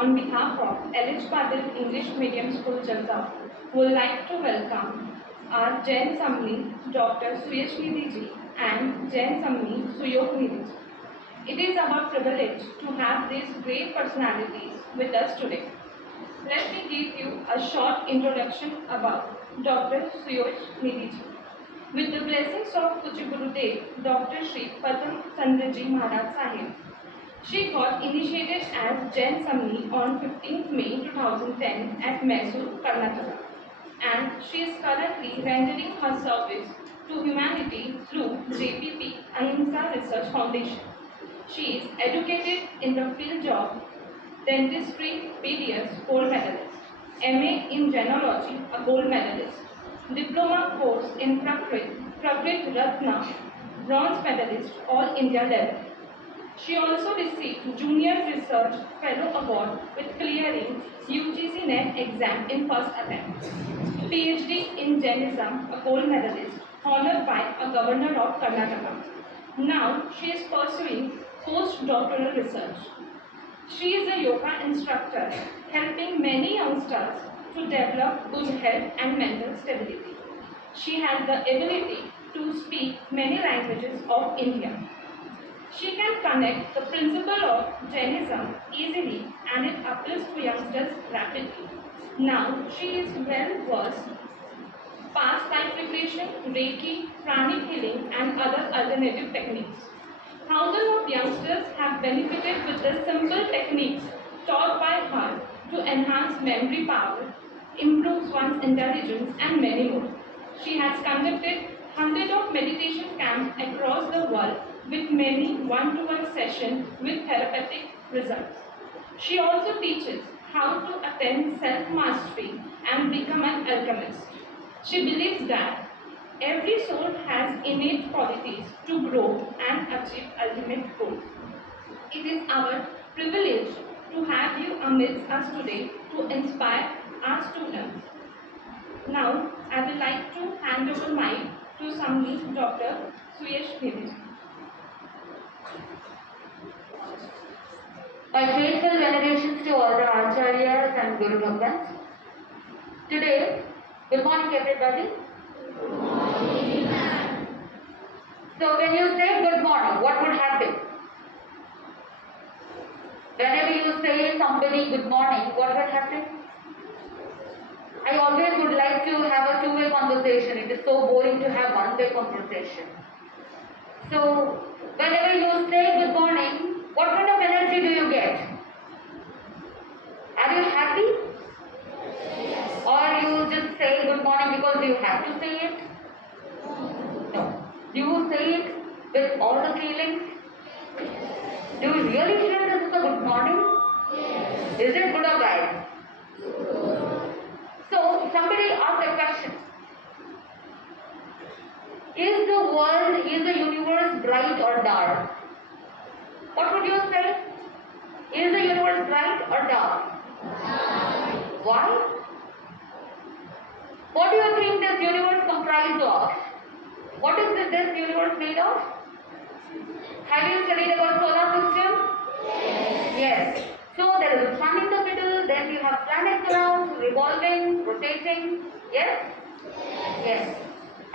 on behalf of LH Patil English Medium School, Jalgaon, would like to welcome our Jain Samni, Dr. Suyash Nidhi ji, and Jain Samni, Suyog Nidhi ji. It is our privilege to have these great personalities with us today. Let me give you a short introduction about Dr. Suyash Nidhi ji. With the blessings of Puja Gurudev, Dr. Shri Padam Chandraji Maharaj Sahib, she got initiated as Jain Samni on 15th May 2010 at Mysore, Karnataka, and she is currently rendering her service to humanity through JPP Ahimsa Research Foundation. She is educated in the field of dentistry, BDS, gold medalist, MA in genealogy, a gold medalist, diploma course in Prakrit Ratna, bronze medalist, all India level. She also received Junior Research Fellow Award with clearing UGC NET exam in first attempt. PhD in Jainism, a gold medalist, honored by a governor of Karnataka. Now she is pursuing postdoctoral research. She is a yoga instructor, helping many youngsters to develop good health and mental stability. She has the ability to speak many languages of India. She can connect the principle of Jainism easily and it appeals to youngsters rapidly. Now she is well versed past life regression, Reiki, pranic healing and other alternative techniques. Thousands of youngsters have benefited with the simple techniques taught by her to enhance memory power, improves one's intelligence and many more. She has conducted hundreds of meditation camps across the world with many one-to-one sessions with therapeutic results. She also teaches how to attain self-mastery and become an alchemist. She believes that every soul has innate qualities to grow and achieve ultimate goals. It is our privilege to have you amidst us today to inspire our students. Now, I would like to hand over the mic to Samni Dr. Suyash Nidhi. My grateful venerations to all the Acharyas and Guru Bhagavans. Today, good morning everybody. Good morning, ma'am. So when you say good morning, what would happen? Whenever you say somebody good morning, what would happen? I always would like to have a two-way conversation. It is so boring to have one-way conversation. So whenever you say good morning, what kind of energy do you get? Are you happy? Yes. Or you just say good morning because you have to say it? No. Do you say it with all the feelings? Do you really feel this is a good morning? Yes. Is it good or bad? Good. So somebody asked a question. Is the world, is the universe bright or dark? What would you say? Is the universe bright or dark? Dark. Why? What do you think this universe comprises of? What is this universe made of? Have you studied about solar system? Yes. Yes. So there is a sun in the middle, then you have planets around, revolving, rotating. Yes? Yes. Yes.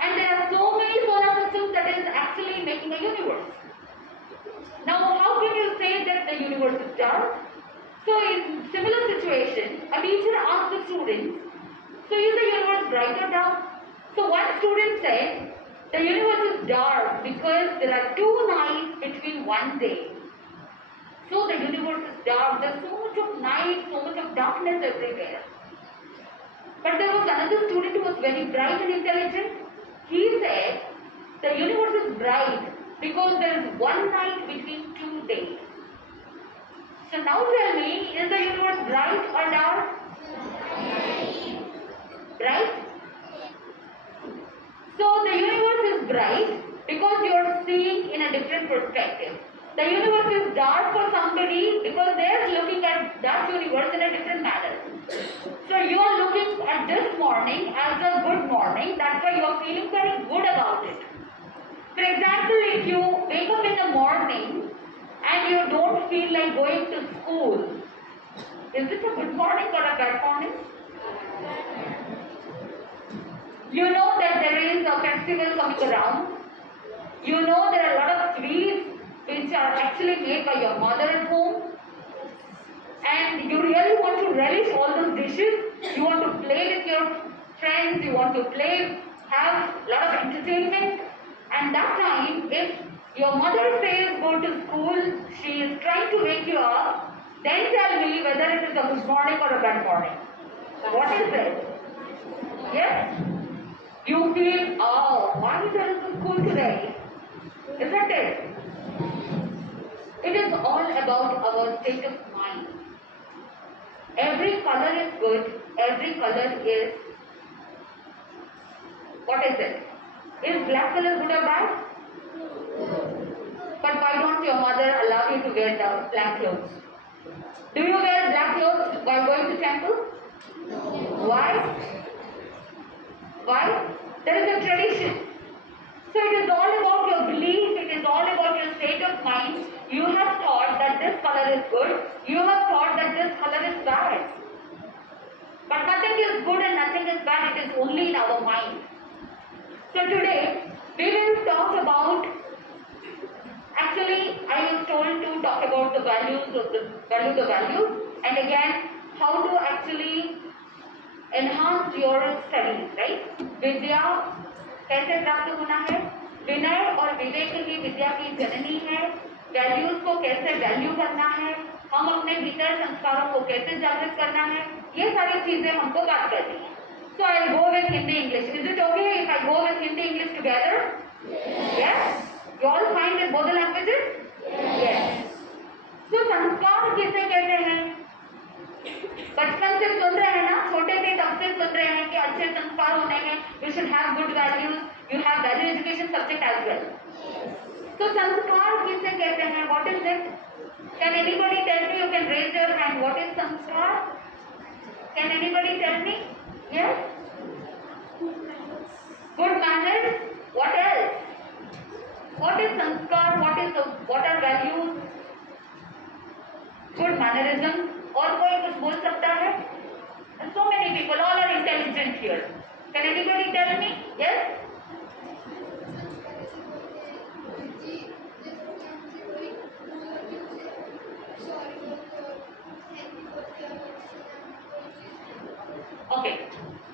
And there are so many solar systems that is actually making a universe. Now, how can you say that the universe is dark? So, in similar situation, a teacher asked the students, so is the universe bright or dark? So, one student said, the universe is dark because there are 2 nights between one day. So, the universe is dark. There is so much of night, so much of darkness everywhere. But there was another student who was very bright and intelligent. He said, the universe is bright because there is one night between 2 days. So now tell me, is the universe bright or dark? Bright? So the universe is bright because you are seeing in a different perspective. The universe is dark for somebody because they are looking at that universe in a different manner. So you are looking at this morning as a good morning, that's why you are feeling very good about it. For example, if you wake up in the morning and you don't feel like going to school, Is it a good morning or a bad morning? You know that there is a festival coming around. You know there are a lot of sweets which are actually made by your mother at home. And you really want to relish all those dishes. You want to play with your friends. You want to play, have a lot of entertainment. And that time, if your mother says go to school, she is trying to wake you up, then tell me whether it is a good morning or a bad morning. What is it? Yes? You feel, oh, why there is a school today? Isn't it? It is all about our state of mind. Every color is good, every color is, what is it? Is black color good or bad? But why don't your mother allow you to wear the black clothes? Do you wear black clothes while going to temple? Why? Why? There is a tradition. So it is all about your belief, it is all about your state of mind. You have thought that this color is good, you have thought that this color is bad. But nothing is good and nothing is bad, it is only in our mind. So today, we will talk about, actually I was told to talk about the values of values, and again, how to actually enhance your studies, right? विद्या कैसे प्राप्त होना है? विनय और विवेक ही विद्या की जननी है. Values को कैसे value करना है, हम अपने भीतर संस्कारों को कैसे जागृत करना है, ये सारी चीजें हमको बात करनी है. So I'll go with Hindi English. Is it okay if I go with Hindi English together? Yes. You all fine with both the languages? Yes. So संस्कार किसे कहते हैं? बचपन से सुन रहे हैं ना, छोटे थे तब से सुन रहे हैं कि अच्छे संस्कार होने हैं, you should have good values, you have value education subject as well. So संस्कार किसे कहते हैं? What is it? Can anybody tell me? You can raise your hand. What is संस्कार? Can anybody tell me? Yes? Good manners. What else? What is संस्कार? What are values? Good mannerism. और कोई कुछ बोल सकता है? So many people, all are intelligent here. Can anybody tell me? Yes? Okay,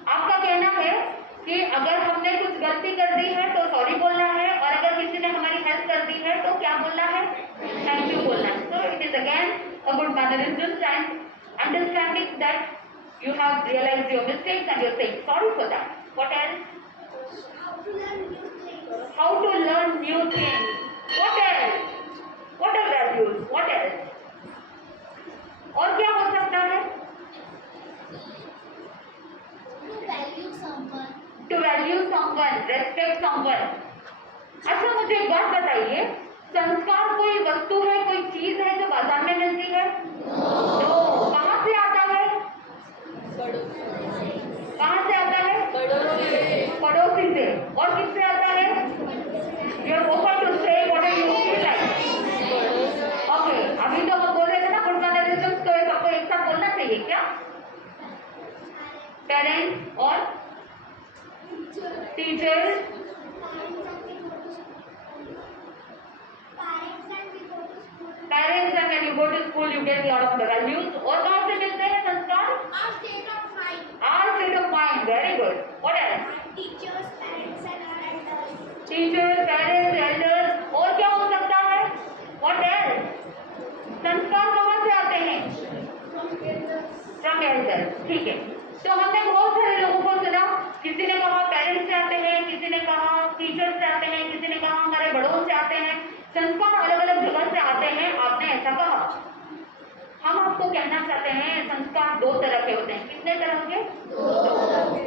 आपका कहना है कि अगर हमने कुछ गलती कर दी है तो सॉरी बोलना है, और अगर किसी ने हमारी हेल्प कर दी है तो क्या बोलना है? थैंक यू बोलना है. So it is again a good mannerism and understanding that you have realized your mistakes and you're saying sorry for that. What else? How to learn new things. What else? What are values? What else? और क्या हो सकता है? To value someone, respect someone. अच्छा, मुझे एक बात बताइए, संस्कार कोई वस्तु है, कोई चीज है जो बाजार में मिलती है? तो कहाँ से आता है? कहाँ से आता है? पड़ोसी से. और किससे आता है? You are open to say whatever you feel like. Okay, अभी तो हम बोल रहे थे ना गुड मैनरिज्म, तो ये सबको एक साथ बोलना चाहिए क्या? पेरेंट्स और teachers. Parents, and when you go to school, you get a lot of the values. और कहाँ से मिलते हैं संस्कार? Our state of mind. Our state of mind. Very good. What else? Teachers, parents, and our elders. Teachers, parents, elders. और क्या हो सकता है? What else? संस्कार कहाँ से आते हैं? From elders. ठीक है. तो हमने बहुत सारे लोगों को सुना. किसी ने कहा पेरेंट्स से आते हैं, किसी ने कहा टीचर्स से आते हैं, किसी ने कहा हमारे बड़ों से आते हैं. संस्कार अलग अलग जगह से आते हैं. आपने ऐसा कहा. हम आपको कहना चाहते हैं संस्कार दो तरह के होते हैं. कितने तरह के?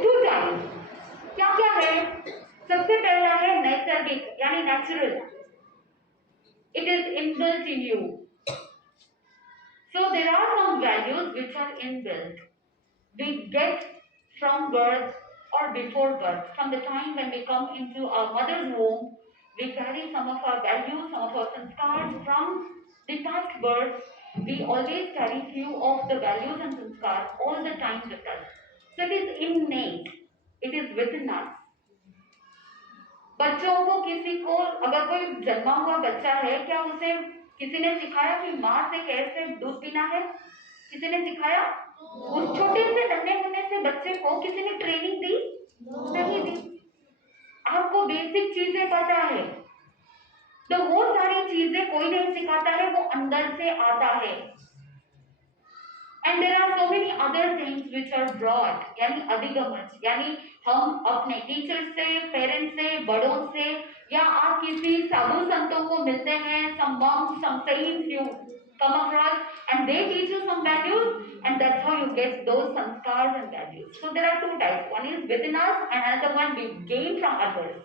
Two types. क्या क्या है? सबसे पहला है नैसर्गिक, यानी natural. It is inbuilt in you. So there are some values which are inbuilt. We get from birth or before birth. From the time when we come into our mother's womb, we carry some of our values, some of our sanskars from the past birth, we always carry few of the values and sanskar all the time with us. So it is innate, it is within us. बच्चों को किसी को अगर कोई जन्मा हुआ बच्चा है, क्या उसे किसी ने सिखाया कि माँ से कैसे दूध पीना है? किसी ने सिखाया? उस छोटे से नन्हे मुन्ने से बच्चे को किसी ने ट्रेनिंग दी? नहीं दी। आपको बेसिक चीजें पता है, तो वो सारी चीजें कोई नहीं सिखाता है, वो अंदर से आता है। And there are so many other things which are broad, यानी अधिगमन, यानी हम अपने टीचर से, पेरेंट्स से, बड़ों से, या आप किसी साधु संतों को मिलते हैं, some monks, some saints you come across, and they teach you some values, and that's how you get those sanskars and values. So there are two types, one is within us and another one we gain from others.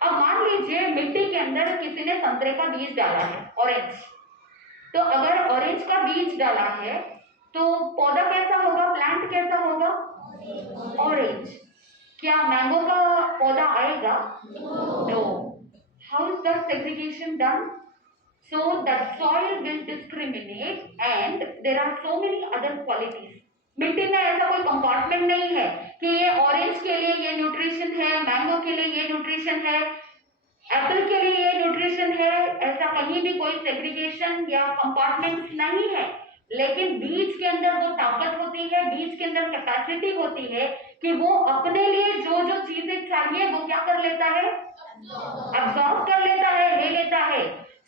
अब मान लीजिए मिट्टी के अंदर किसी ने संतरे का बीज डाला है, ऑरेंज, तो अगर ऑरेंज का बीज डाला है तो पौधा कैसा होगा, प्लांट कैसा होगा? ऑरेंज। क्या मैंगो का पौधा आएगा? No. How is the segregation done? So that soil will discriminate and there are so many other qualities. मिट्टी में ऐसा कोई कंपार्टमेंट नहीं है कि ये ऑरेंज के लिए ये न्यूट्रिशन है, मैंगो के लिए ये न्यूट्रिशन है, एप्पल के लिए ये न्यूट्रिशन है, ऐसा कहीं भी कोई सेग्रीगेशन या कंपार्टमेंट नहीं है। लेकिन बीज के अंदर वो ताकत होती है, बीज के अंदर कैपेसिटी होती है कि वो अपने लिए जो जो चीजें चाहिए वो क्या कर लेता है? अब्सॉर्ब कर लेता है, ले लेता है।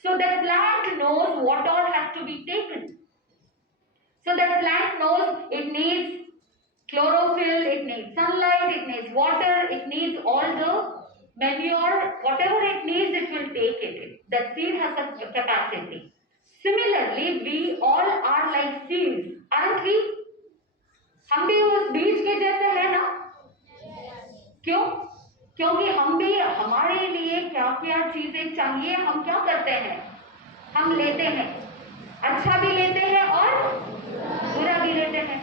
So that plant knows what all has to be taken. So that plant knows it needs chlorophyll, it needs sunlight, it needs water, it needs all the manure, whatever it needs, it will take it. That seed has a capacity. Similarly, we all are like seeds, aren't we? हम भी उस बीज के जैसे हैं ना? क्यों? क्योंकि हम भी हमारे लिए क्या क्या चीजें चाहिए हम क्या करते हैं? हम लेते हैं, अच्छा भी लेते हैं और बुरा भी लेते हैं।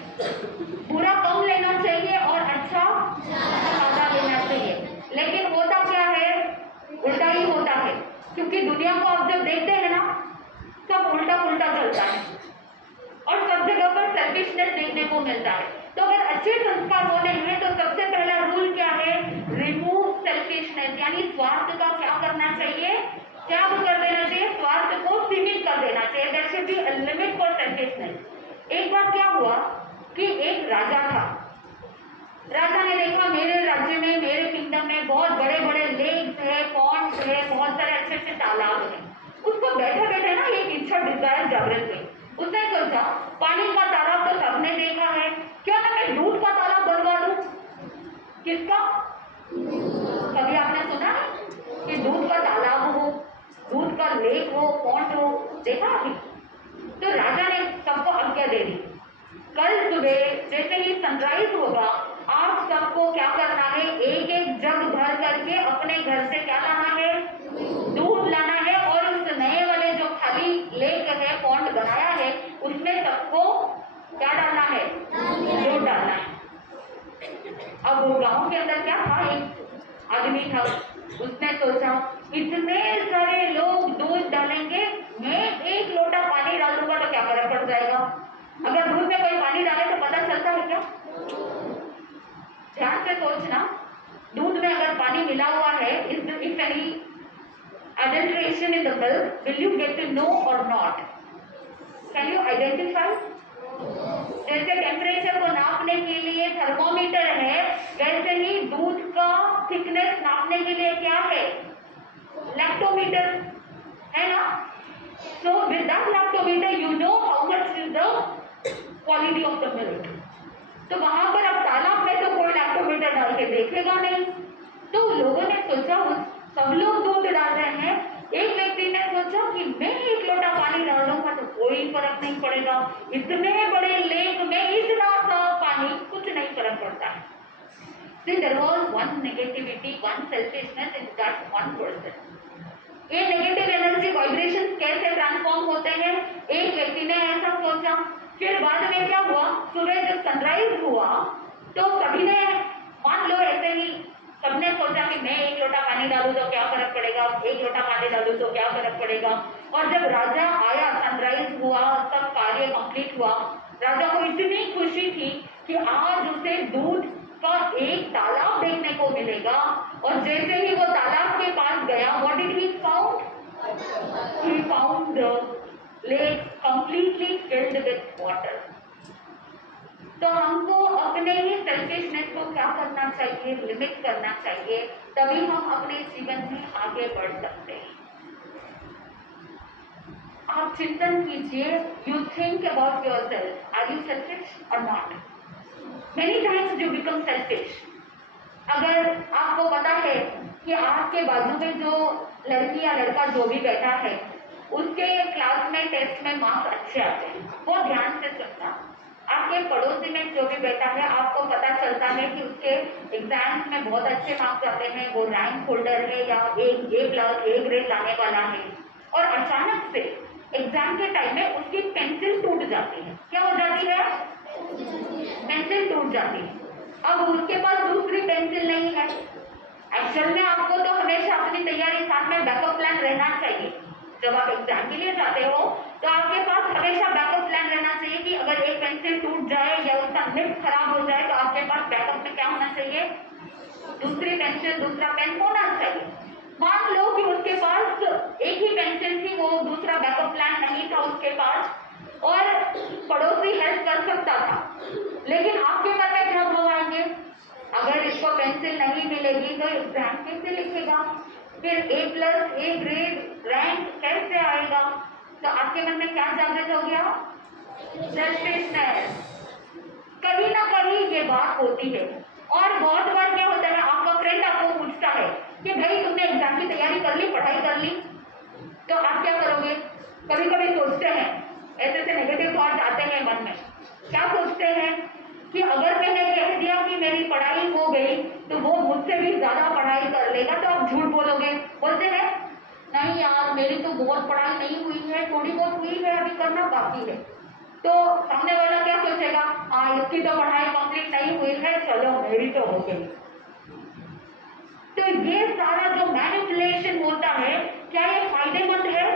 बुरा कम लेना चाहिए और अच्छा ज्यादा लेना चाहिए, लेकिन होता क्या है? उल्टा ही होता है, क्योंकि दुनिया को आप जब देखते हैं ना, सब उल्टा उल्टा चलता है और सब जगह पर सेल्फिशनेस देखने को मिलता है। तो अगर अच्छे संस्कार होने हैं तो सबसे पहला रूल क्या है? रिमूव सेल्फिशनेस, यानी स्वार्थ का क्या करना चाहिए? त्याग कर देना चाहिए, स्वार्थ को सीमित कर देना चाहिए। There should be a limit for selfishness. एक बार क्या हुआ कि एक राजा था, राजा ने देखा मेरे राज्य में, मेरे किंगडम में बहुत बड़े बड़े लेक्स है, पॉन्ड्स है, बहुत सारे अच्छे अच्छे तालाब है। उसको बैठे बैठे ना एक इच्छा, डिजायर जागृत हुई। उसने सोचा पानी का तालाब तो सबने देखा है, क्यों ना मैं दूध का तालाब बनवा दूं? किसका? कभी आपने सुना है कि दूध का तालाब हो, दूध का लेक हो, पॉन्ड हो? देखा अभी? तो राजा ने सबको आज्ञा दे दी, कल सुबह जैसे ही सनराइज होगा आप सबको क्या करना है? एक एक जग भर करके अपने घर से क्या लाना है? दूध लाना है, और उस नए वाले जो खाली लेक है, पॉन्ड बनाया है, उसमें सबको क्या डालना है? दूध डालना है। अब वो गांव के अंदर क्या था, एक आदमी था, उसने सोचा इतने सारे लोग दूध डालेंगे, मैं एक लोटा पानी डाल दूंगा तो क्या फर्क पड़ जाएगा? अगर दूध में कोई पानी डाले तो पता चलता है क्या? ध्यान से सोचना, दूध में अगर पानी मिला हुआ है, if any adulteration in the milk, will you get to know or not? Can you identify? जैसे टेम्परेचर को नापने के लिए थर्मोमीटर है, वैसे ही दूध का थिकनेस नापने के लिए क्या है? लैक्टोमीटर है ना? So with that lactometer you know how much is the quality of the milk. तो वहां पर अब तालाब में तो कोई लैक्टोमीटर डाल के देखेगा नहीं, तो लोगों ने सोचा सब लोग दूध डाल रहे हैं, एक व्यक्ति ने सोचा कि मैं एक लोटा पानी डाल दूंगा तो कोई फर्क नहीं पड़ेगा, इतने बड़े लेक में इतना सा पानी, कुछ नहीं फर्क पड़ता है। See, there was one negativity, one selfishness in that one person. ये नेगेटिव एनर्जी वाइब्रेशंस कैसे ट्रांसफॉर्म होते हैं? एक व्यक्ति ने ऐसा सोचा, फिर बाद में क्या हुआ? सुबह जब सनराइज हुआ तो सभी ने, मान लो ऐसे ही सबने सोचा कि मैं 1 लोटा पानी डालूं तो क्या फर्क पड़ेगा, 1 लोटा पानी डालूं तो क्या फर्क पड़ेगा। और जब राजा आया, सनराइज हुआ, सब कार्य कंप्लीट हुआ, राजा को इतनी खुशी थी कि आज उसे दूध का एक तालाब देखने को मिलेगा। और जैसे ही वो तालाब के पास गया, what did he found? He found the lake completely filled with water. तो हमको अपने ही सेल्फिशनेस को क्या करना चाहिए, लिमिट करना चाहिए, तभी हम अपने जीवन में आगे बढ़ सकते हैं। आप चिंतन कीजिए, you think about yourself, are you selfish और not? Many times you become selfish. अगर आपको पता है कि आपके बाजू में जो लड़की या लड़का जो भी बैठा है, उसके क्लास में टेस्ट में मार्क्स अच्छे आते हैं, वो ध्यान से सुनना। आपके पड़ोसी में जो भी बैठा है, आपको पता चलता है कि उसके एग्जाम्स में बहुत अच्छे मार्क्स आते हैं, वो रैंक होल्डर है या ए ग्रेड लाने वाला है, और अचानक से एग्जाम के टाइम में उसकी पेंसिल टूट जाती है। क्या हो जाती है? पेंसिल टूट जाती है। अब उसके पास दूसरी पेंसिल नहीं है। एक्चुअल में आपको तो हमेशा अपनी तैयारी साथ में बैकअप प्लान रहना चाहिए। जब आप एग्जाम के लिए जाते हो तो आपके पास हमेशा बैकअप प्लान रहना चाहिए कि अगर एक पेंसिल टूट जाए या उसका निब खराब हो जाए तो आपके पास बैकअप में क्या होना चाहिए? दूसरी पेंसिल, दूसरा पेन होना चाहिए। मान लो कि उसके पास एक ही पेंसिल थी, वो दूसरा बैकअप प्लान नहीं था उसके पास, और पड़ोसी हेल्प कर सकता था, लेकिन आपके मन में क्या भाव आएंगे? अगर इसको पेंसिल नहीं मिलेगी तो एग्जाम कैसे लिखेगा, फिर A+ ग्रेड रैंक कैसे आएगा? तो आपके मन में क्या जागृत हो गया? सेल्फिशनेस। कहीं ना कहीं ये बात होती है। और बहुत बार क्या होता है, आपका फ्रेंड आपको पूछता है कि भाई तुमने एग्जाम की तैयारी कर ली, पढ़ाई कर ली, तो आप क्या करोगे? कभी कभी सोचते हैं, ऐसे नेगेटिव थॉट्स आते हैं मन में। क्या सोचते हैं कि अगर मैंने कह दिया कि मेरी पढ़ाई हो गई तो वो मुझसे भी ज्यादा पढ़ाई कर लेगा, तो आप झूठ बोलोगे। बोलते हैं नहीं यार, मेरी तो बहुत पढ़ाई नहीं हुई है, थोड़ी बहुत हुई है, अभी करना बाकी है। तो सामने वाला क्या सोचेगा? हाँ, इसकी तो पढ़ाई कंप्लीट नहीं हुई है, चलो मेरी तो हो गई। तो ये सारा जो मैनिपुलेशन होता है, क्या ये फायदेमंद है?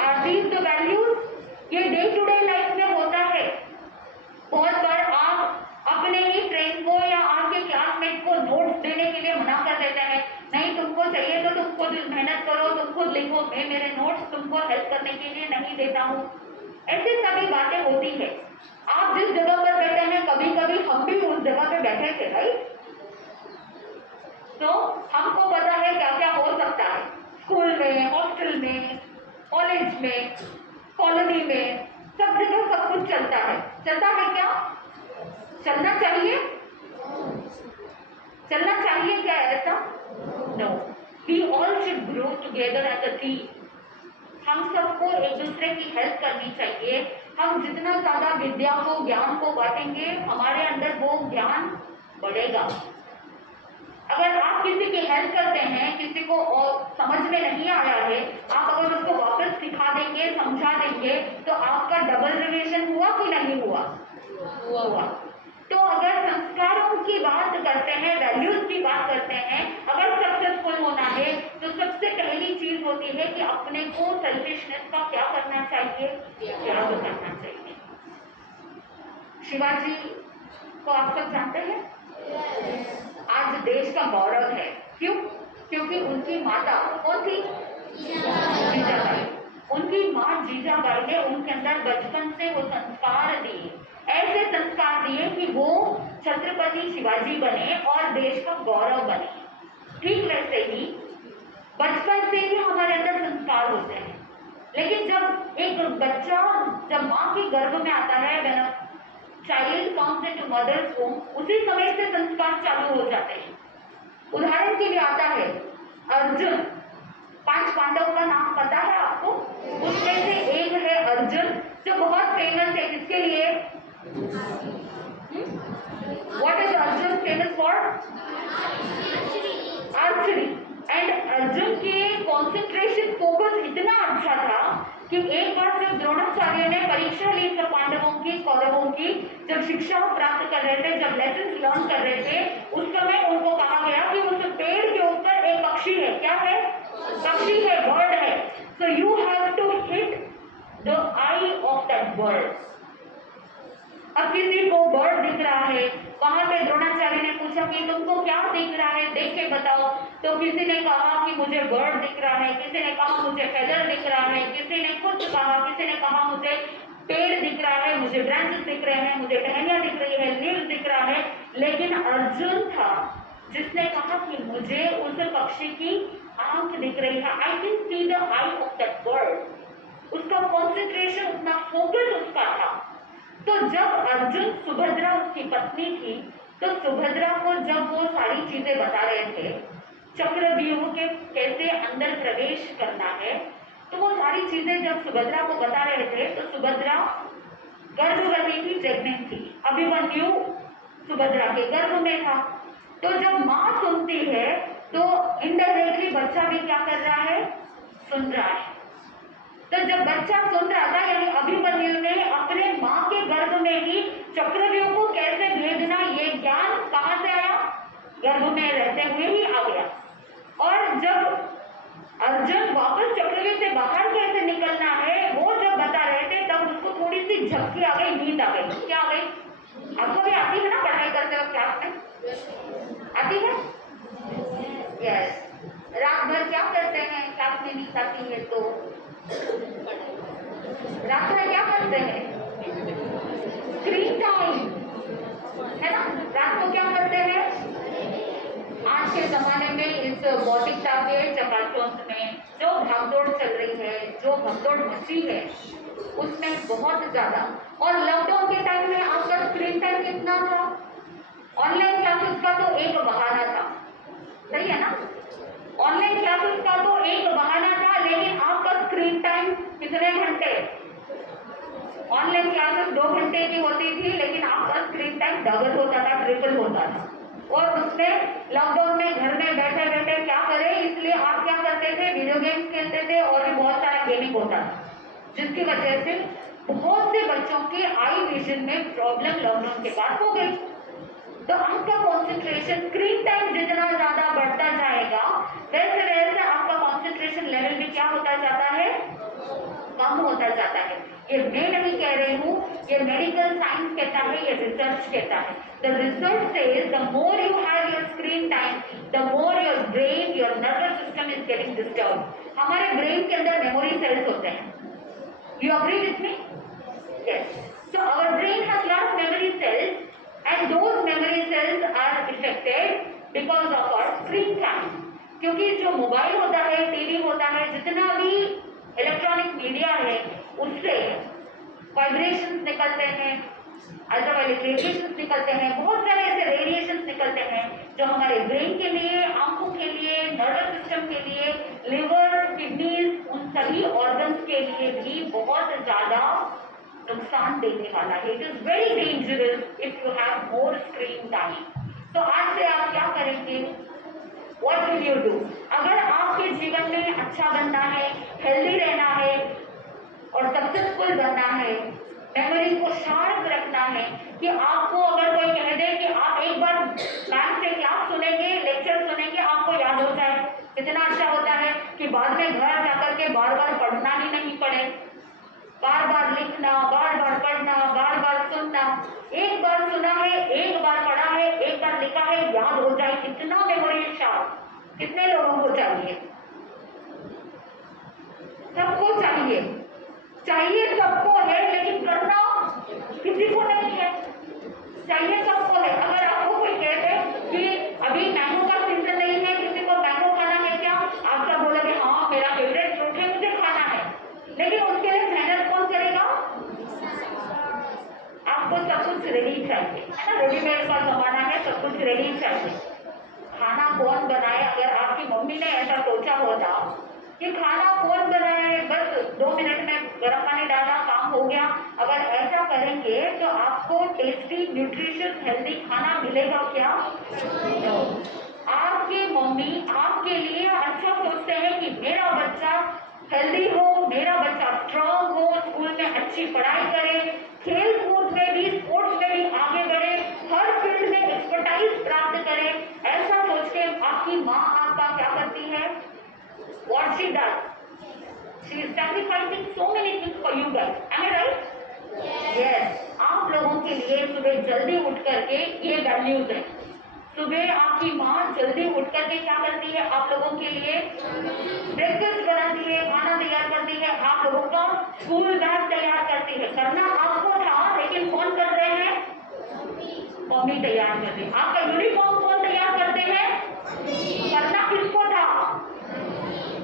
Are these the values? ये डे टू डे लाइफ में होता है। बहुत बार आप अपने ही फ्रेंड को या आपके क्लासमेट को नोट्स देने के लिए मना कर देते हैं, नहीं तुमको चाहिए तो तुम खुद मेहनत करो, तुम खुद लिखो, मैं मेरे नोट्स तुमको हेल्प करने के लिए नहीं देता हूँ। ऐसी सभी बातें होती है। आप जिस जगह पर बैठे हैं, कभी कभी हम भी उस जगह पे बैठे थे, राइट? तो हमको पता है क्या क्या हो सकता है स्कूल में, हॉस्टल में, कॉलेज में, कॉलोनी में, सब जगह सब कुछ चलता है। चलता है क्या? चलना चाहिए? चलना चाहिए क्या ऐसा? No. We all should grow together as a team. हम सबको एक दूसरे की हेल्प करनी चाहिए। हम जितना ज्यादा विद्या को, ज्ञान को बांटेंगे, हमारे अंदर वो ज्ञान बढ़ेगा। अगर आप किसी की हेल्प करते हैं, किसी को और समझ में नहीं आया है, आप अगर उसको वापस सिखा देंगे, समझा देंगे, तो आपका डबल रिविजन हुआ कि नहीं हुआ? हुआ। तो अगर संस्कारों की बात करते हैं, वैल्यूज की बात करते हैं, अगर सक्सेसफुल होना है तो सबसे पहली चीज होती है कि अपने को सेल्फिशनेस का क्या करना चाहिए? त्याग करना चाहिए। शिवाजी को आप सब जानते हैं? आज देश का गौरव है। क्यों? क्योंकि उनकी माता कौन थी? जीजाबाई। उनकी माँ जीजाबाई ने उनके अंदर बचपन से वो संस्कार दिए, ऐसे संस्कार दिए कि वो छत्रपति शिवाजी बने और देश का गौरव बने। ठीक वैसे ही बचपन से ही हमारे अंदर संस्कार होते हैं, लेकिन जब एक बच्चा जब माँ के गर्भ में आता है, child comes into mother's home, उसी समय से संस्कार चालू हो जाते हैं। उदाहरण के लिए आता है अर्जुन। 5 पांडव का नाम पता है आपको? उसमें से एक है अर्जुन, जो बहुत फेमस है। किसके लिए? What is Arjun famous for? Archery. And Arjun के कॉन्सेंट्रेशन फोकस इतना अच्छा था कि एक बार जब द्रोणाचार्य ने परीक्षा ली सब पांडवों की कौरवों की, जब शिक्षा प्राप्त कर रहे थे, जब लेसन लर्न कर रहे थे, उस समय उनको कहा गया कि उस पेड़ के ऊपर एक पक्षी है। क्या है? पक्षी है, बर्ड है। So you have to hit the eye of that bird. अब किसी को बर्ड दिख रहा है, वहां पे द्रोणाचार्य ने पूछा कि तुमको क्या दिख रहा है, देख के बताओ। तो किसी ने कहा कि मुझे बर्ड दिख रहा है, किसी ने कहा मुझे फेदर दिख रहा है, किसी ने कुछ कहा, किसी ने कहा मुझे पेड़ दिख रहा है, मुझे ब्रांचेस दिख रहे हैं, मुझे टहनियां दिख रही है, लीव्स दिख रहा है। लेकिन अर्जुन था जिसने कहा कि मुझे उस पक्षी की आंख दिख रही है। I can see the eye of that bird. उसका कॉन्सेंट्रेशन, उतना फोकस उसका था। तो जब अर्जुन, सुभद्रा उसकी पत्नी थी, तो सुभद्रा को जब वो सारी चीजें बता रहे थे, चक्रव्यूह के कैसे अंदर प्रवेश करना है, तो वो सारी चीजें जब सुभद्रा को बता रहे थे, तो सुभद्रा गर्भवती थी, प्रेग्नेंट थी। अभिमन्यु सुभद्रा के गर्भ में था। तो जब माँ सुनती है तो इनडायरेक्टली बच्चा भी क्या कर रहा है? सुन रहा है। तो जब बच्चा सुन रहा था, यानी अभिमन्यु ने अपने माँ के गर्भ में ही चक्रव्यूह को कैसे भेजना, ये ज्ञान कहाँ से आया? गर्भ में रहते हुए ही आ गया। और जब अर्जुन वापस चक्रव्यूह से बाहर कैसे निकलना है, वो जब बता रहे थे, तब उसको थोड़ी सी झपकी आ गई, नींद आ गई। क्या आ गई? आपको भी आती है ना पढ़ाई करते हो क्लास में? आती है? यस। रात भर क्या करते हैं क्लास में नींद आती है तो? रात में क्या करते हैं? स्क्रीन टाइम, है ना? रात को क्या करते हैं? आज के जमाने में इस भौतिकता के चकाचौंध में जो भागदौड़ चल रही है, जो भगदौड़ मची है, उसमें बहुत ज्यादा। और लॉकडाउन के टाइम में आपका स्क्रीन टाइम कितना था? ऑनलाइन क्लासेस का तो एक बहाना था, सही है ना? ऑनलाइन क्लासेस का तो एक बहाना था, लेकिन आपका स्क्रीन टाइम कितने घंटे? ऑनलाइन क्लासेस 2 घंटे की होती थी, लेकिन आपका स्क्रीन टाइम डबल होता था, ट्रिपल होता था। और उसमें लॉकडाउन में घर में बैठे बैठे क्या करें, इसलिए आप क्या करते थे? वीडियो गेम्स खेलते थे और भी बहुत सारा गेमिंग होता था, जिसकी वजह से बहुत से बच्चों के आई विजन में प्रॉब्लम लॉकडाउन के बाद हो गई। तो आपका कॉन्सेंट्रेशन, स्क्रीन टाइम जितना ज्यादा बढ़ता जाएगा, वैसे वैसे आपका कॉन्सेंट्रेशन लेवल भी क्या होता जाता है? कम होता जाता है। ये मैं नहीं कह रही हूँ, ये मेडिकल साइंस कहता है, ये रिसर्च कहता है। The research says the more you have your screen time, the more your brain, your nervous system is getting disturb. हमारे ब्रेन के अंदर मेमोरी सेल्स होते हैं। You agree with me? Yes. So our brain has lot of memory cells and those memory cells are affected because of our screen time। क्योंकि जो mobile होता है, TV होता है, जितना भी इलेक्ट्रॉनिक मीडिया है, उससे वाइब्रेशंस निकलते हैं, अल्ट्रावायलेट रेडिएशंस निकलते हैं, बहुत सारे ऐसे रेडिएशंस निकलते हैं जो हमारे ब्रेन के लिए, आंखों के लिए, नर्वस सिस्टम के लिए, लिवर, किडनीज, उन सभी ऑर्गन्स के लिए भी बहुत ज्यादा नुकसान देने वाला है। It is very dangerous if you have more screen time. तो आज से आप क्या करेंगे? What will you do? अगर आपके जीवन में अच्छा बनना है, हेल्दी रहना है और सक्सेसफुल बनना है, मेमोरी को शार्प रखना है, कि आपको अगर कोई कह दे कि आप एक बार मैम से क्लास सुनेंगे, लेक्चर सुनेंगे, आपको याद हो जाए, कितना अच्छा होता है कि बाद में घर जाकर के बार बार पढ़ना ही नहीं पड़े, बार बार लिखना, बार बार पढ़ना, बार बार सुनना। एक बार सुना है, एक बार पढ़ा है, एक बार लिखा है, याद हो जाए, कितना मेमोरी शार्प। कितने लोगों को चाहिए? सबको चाहिए, चाहिए सबको है, लेकिन करना किसी को नहीं है। चाहिए सबको है। अगर आपको कोई कह दे कि अभी मैंगो का सीजन नहीं है, किसी को मैंगो खाना है क्या, आप सब बोलोगे हाँ मेरा फेवरेट फ्रूट है, मुझे खाना है, लेकिन उसके लिए मेहनत कौन करेगा? आपको सब कुछ रेडी चाहिए, है ना? रेडीमेड का जमाना है, सब कुछ रेडी चाहिए। खाना कौन बनाए? अगर आपकी मम्मी ने ऐसा सोचा होता कि खाना कौन बनाया है, बस 2 मिनट में गर्म पानी डाला, काम हो गया, अगर ऐसा करेंगे तो आपको टेस्टी, न्यूट्रिशियस, हेल्दी खाना मिलेगा क्या? आपकी मम्मी आपके लिए अच्छा सोचते हैं कि मेरा बच्चा हेल्दी हो, मेरा बच्चा स्ट्रांग हो, स्कूल में अच्छी पढ़ाई करे, खेल कूद में भी, स्पोर्ट्स में भी आगे बढ़े, हर फील्ड में एक्सपर्टाइज प्राप्त करे, ऐसा सोच के आपकी माँ आपका क्या करती है? What she does? She is sacrificing so many things for you guys. Am I right? Yes. आप लोगों के लिए सुबह जल्दी उठ करके ये वैल्यूज है। सुबह आपकी माँ जल्दी उठ करके क्या करती है? आप लोगों के लिए ब्रेकफास्ट बनाती है, खाना तैयार करती है, आप लोगों का स्कूल बैग तैयार करती है। करना आपको था, लेकिन कौन कर रहे हैं? मम्मी तैयार कर रही है। आपका यूनिफॉर्म कौन तैयार करते हैं? करना किसको था?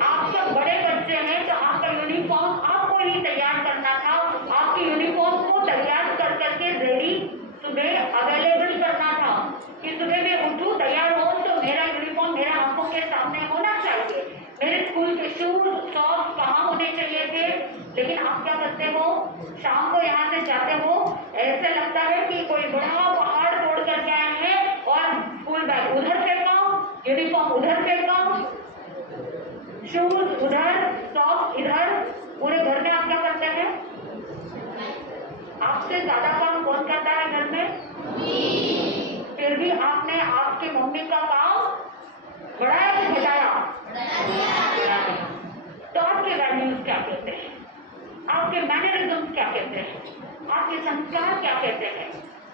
आप जब बड़े बच्चे हैं तो आपका यूनिफॉर्म आपको ही तैयार करना था। आपकी यूनिफॉर्म को तैयार कर करके रेडी सुबह अवेलेबल करना था कि सुबह मैं उठूं, तैयार हो तो मेरा यूनिफॉर्म मेरा आंखों के सामने होना चाहिए। मेरे स्कूल के शूज सॉक्स कहाँ होने चाहिए थे? लेकिन आप क्या करते हो? शाम को यहाँ से जाते हो, ऐसे लगता है कि कोई बड़ा पहाड़ तोड़ करके आए हैं और स्कूल बैग उधर फेंका, यूनिफॉर्म उधर फेंका, शूज उधर, सॉक्स इधर, पूरे घर में आप क्या करते हैं? आपसे ज्यादा काम कौन करता है घर में? फिर भी आपने आपके मम्मी का काम बढ़ाया कि घटाया? तो आपके वैल्यूज क्या कहते हैं? आपके मैनरिज्म क्या कहते हैं? आपके संस्कार क्या कहते हैं?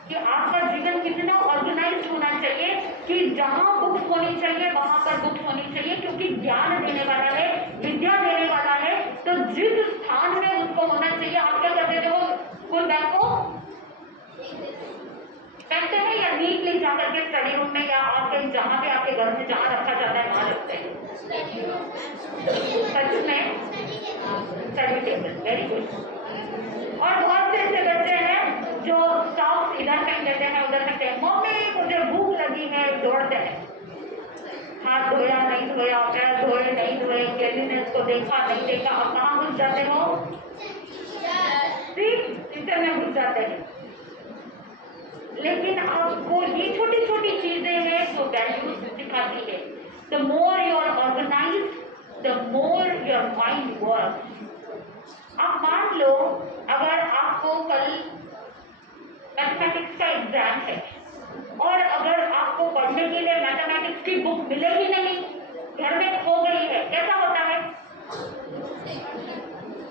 कि आपका जीवन कितना ऑर्गेनाइज होना चाहिए कि जहां बुक्स होनी चाहिए वहां पर बुक्स होनी चाहिए, क्योंकि ज्ञान देने वाला है, विद्या देने वाला है, तो जिस स्थान में उसको होना चाहिए आप क्या कर देते हो? स्कूल बैग को फेंकते हैं या नीटली जाकर के स्टडी रूम में, या आपके जहां पे आपके घर में जहां रखा जाता है वहां रखते हैं? सच में स्टडी टेबल। Very good. और बहुत से ऐसे बच्चे हैं जो सॉक्स इधर फेंक देते हैं, उधर फेंकते हैं। मम्मी मुझे भूख लगी है, दौड़ते हैं, हाथ धोया नहीं धोया, पैर धोए नहीं धोए, क्लीननेस को देखा नहीं देखा, आप कहाँ घुस जाते हो? किचन में घुस जाते हैं। लेकिन आपको ये छोटी छोटी चीजें हैं जो वैल्यूज सिखाती है। The more you are organize, the more your mind work. आप मान लो अगर आपको कल मैथमेटिक्स का एग्जाम है और अगर आपको पढ़ने के लिए मैथमेटिक्स की बुक मिलेगी नहीं, घर में खो गई है, कैसा होता है?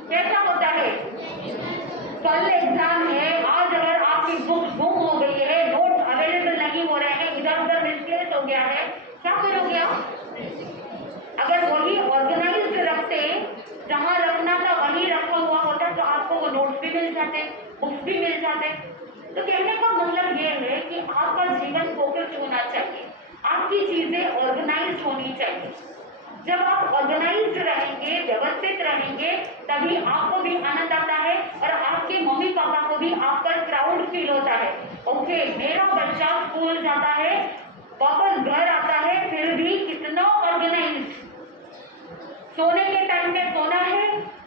कैसा होता है? कल एग्जाम है, आज अगर आपकी बुक गुम हो गई है, नोट्स अवेलेबल नहीं हो रहे हैं, इधर उधर मिसप्लेस हो गया है, क्या करोगे आप? अगर वही ऑर्गेनाइज्ड रखते, जहां रखना था वहीं रखा हुआ होता, तो आपको वो नोट्स भी मिल जाते, बुक्स भी मिल जाते। तो कहने का मतलब ये है कि आपका जीवन फोकस्ड होना चाहिए, आपकी चीजें ऑर्गेनाइज्ड होनी चाहिए। जब आप ऑर्गेनाइज्ड रहेंगे, व्यवस्थित रहेंगे, तभी आपको भी आनंद आता है और आपके मम्मी पापा को भी आप पर प्राउड फील होता है। ओके, मेरा बच्चा स्कूल जाता है, वापस घर आता है, फिर भी कितना ऑर्गेनाइज्ड। सोने के टाइम में सोना है,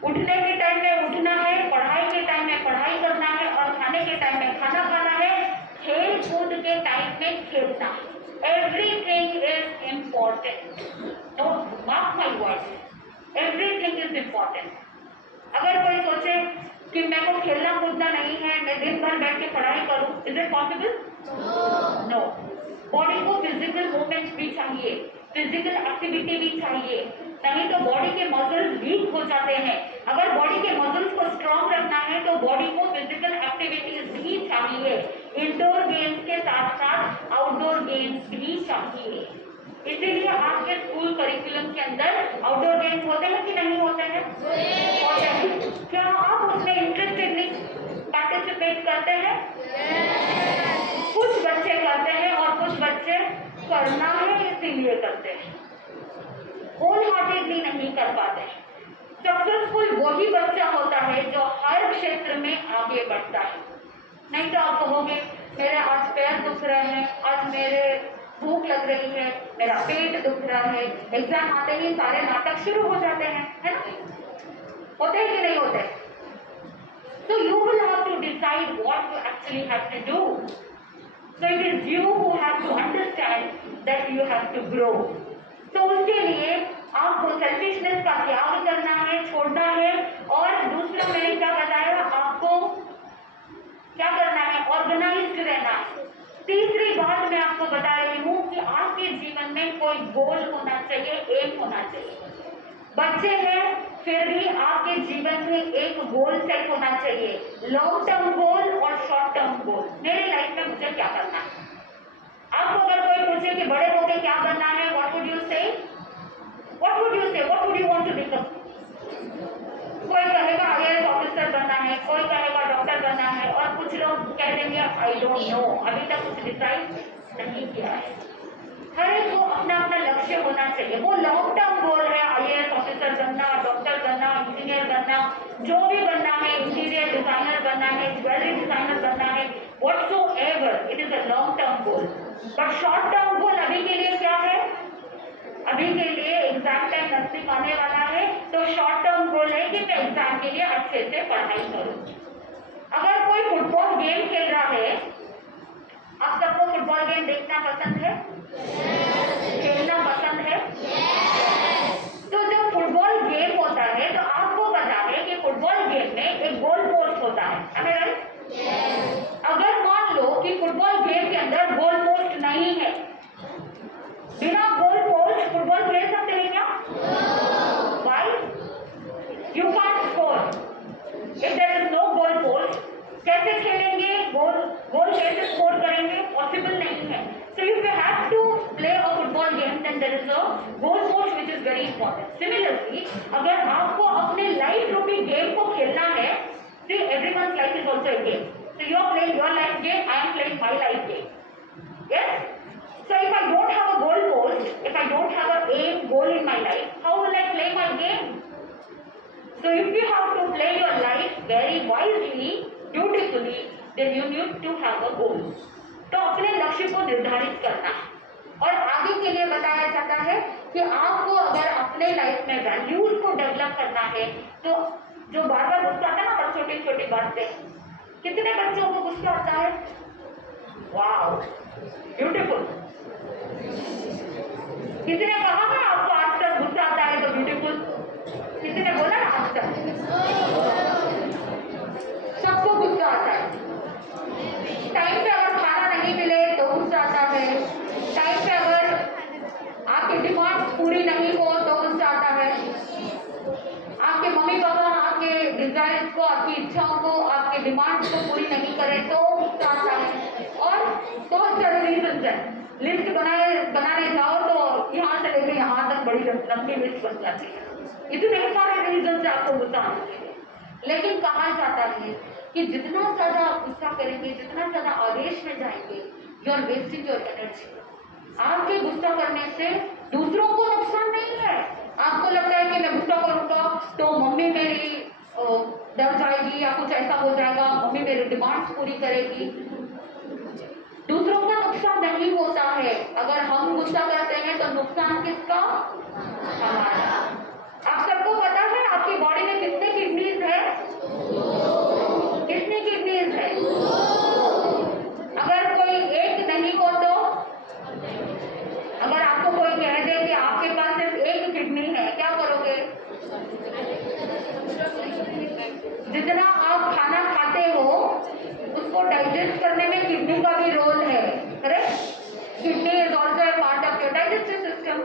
उठने के टाइम में उठना है, पढ़ाई के टाइम में पढ़ाई करना है और खाने के टाइम में खाना खाना है, खेल कूद के टाइम में खेलना है। Everything is important. Don't mark my words. Everything is important. अगर कोई सोचे कि मेरे को खेलना कूदना नहीं है, मैं दिन भर बैठ के पढ़ाई करूं, is it possible? No. Body को फिजिकल मूवमेंट्स भी चाहिए, फिजिकल एक्टिविटी भी चाहिए, नहीं तो बॉडी के मसल्स वीक हो जाते हैं। अगर बॉडी के मसल्स को स्ट्रॉन्ग रखना है तो बॉडी को फिजिकल एक्टिविटीज भी चाहिए। इंडोर गेम्स के साथ साथ आउटडोर गेम्स भी चाहिए। इसीलिए आपके स्कूल करिकुलम के अंदर आउटडोर गेम्स होते हैं कि नहीं होते हैं? होते हैं। क्या आप उसमें इंटरेस्टेडली पार्टिसिपेट करते हैं? कुछ बच्चे करते हैं और कुछ बच्चे करना है इसीलिए करते हैं, होल हार्टेडली नहीं कर पाते। सक्सेसफुल वही बच्चा होता है जो हर क्षेत्र में आगे बढ़ता है। नहीं तो आप कहोगे मेरे आज पैर दुख रहे हैं, आज मेरे भूख लग रही है, मेरा पेट दुख रहा है, एग्जाम आते ही सारे नाटक शुरू हो जाते हैं, है ना? होते हैं कि नहीं होते? So you will have to decide what you actually have to do. So it is you who have to understand that you have to grow. तो उसके लिए आपको सेल्फिशनेस का त्याग करना है, छोड़ना है। और दूसरा मैंने क्या बताया आपको, क्या करना है, ऑर्गेनाइज्ड रहना है। तीसरी बात मैं आपको बता रही हूँ कि आपके जीवन में कोई गोल होना चाहिए, एम होना चाहिए। बच्चे हैं फिर भी आपके जीवन में एक गोल सेट होना चाहिए, लॉन्ग टर्म गोल और शॉर्ट टर्म गोल। मेरे लाइफ में मुझे क्या करना है। आपको अगर कोई पूछे कि बड़े होके क्या बनना है, what would you say, what would you say, what would you want to become. कोई कहेगा आईएएस ऑफिसर बनना है, कोई कहेगा डॉक्टर बनना है, और कुछ लोग कह देंगे आई डोंट नो, अभी तक कुछ डिसाइड नहीं किया है। हर एक को अपना अपना लक्ष्य होना चाहिए। वो लॉन्ग टर्म गोल है, आईएएस ऑफिसर बनना, डॉक्टर बनना, इंजीनियर बनना, जो भी बनना है, इंटीरियर डिजाइनर बनना है, ज्वेलरी डिजाइनर बनना है, whatsoever, it is a long term goal. But short term goal अभी के लिए क्या है, अभी के लिए एग्जाम टाइम नजदीक आने वाला है, तो शॉर्ट टर्म गोल है कि मैं एग्जाम के लिए अच्छे से पढ़ाई करूं। अगर कोई फुटबॉल गेम खेल रहा है, आप सबको फुटबॉल गेम देखना पसंद है, खेलना पसंद है, तो जब फुटबॉल गेम होता है तो आपको पता है कि फुटबॉल गेम में एक गोल पोस्ट होता है राइट। अगर मान लो कि फुटबॉल गेम के अंदर गोल पोस्ट नहीं है, बिना गोल पोस्ट फुटबॉल खेल सकते हैं क्या? Why? You can't score. If there is no goal post, कैसे खेलेंगे? गोल कैसे स्कोर करेंगे? पॉसिबल नहीं है। So if you have to play a football game, then there is a goal post which is very important. Similarly, अगर आपको अपने life रूपी गेम को खेलना है, see everyone's life is also a game. So you are playing your life game, I am playing my life game. Yes? So if I don't have a goal post, if I don't have a aim goal in my life, how will I play my game? So if you have to play your life very wisely, beautifully, then you need to have a goal. तो अपने लक्ष्य को निर्धारित करना है। और आगे के लिए बताया जाता है कि आपको अगर अपने लाइफ में वैल्यूज को डेवलप करना है, तो जो बार बार गुस्सा आता है ना, पर छोटी छोटी बात से, कितने बच्चों को गुस्सा आता है? Wow, beautiful. किसी ने कहा ना आपको आज तक गुस्सा आता है तो ब्यूटीफुल? किसी ने बोला ना आज तक? सबको गुस्सा आता है। टाइम पे अगर खाना नहीं मिले तो गुस्सा आता है, टाइम पे अगर आपकी डिमांड पूरी नहीं हो तो गुस्सा आता है, आपके मम्मी पापा आपके डिजायर्स को, आपकी इच्छाओं को, आपके डिमांड्स को पूरी नहीं करे तो गुस्सा आता है। और बहुत सारे रीजन है, लिस्ट बनाने जाओ तो यहाँ से लेकर यहाँ तक बड़ी लंबी लिस्ट बन जाती है। इतने सारे रीजन से आपको गुस्सा आना चाहिए। लेकिन कहा जाता है कि जितना ज्यादा आप गुस्सा करेंगे, जितना ज्यादा आवेश में जाएंगे, you are wasting your energy. आपके गुस्सा करने से दूसरों को नुकसान नहीं है। आपको लगता है कि मैं गुस्सा करूंगा तो मम्मी मेरी डर जाएगी या कुछ ऐसा हो जाएगा, मम्मी मेरी डिमांड्स पूरी करेगी। दूसरों का नुकसान नहीं होता है। अगर हम गुस्सा करते हैं तो नुकसान किसका? हमारा। आप सबको पता है आपकी बॉडी में कितने किडनीज है? कितनी किडनीज है? अगर कोई एक नहीं हो तो, अगर आपको कोई कह दे कि आपके पास सिर्फ एक किडनी है, क्या करोगे? जितना आप खाना खाते हो उसको डाइजेस्ट करने में किडनी का भी रोल है, correct? Kidney is also a part of your digestive system.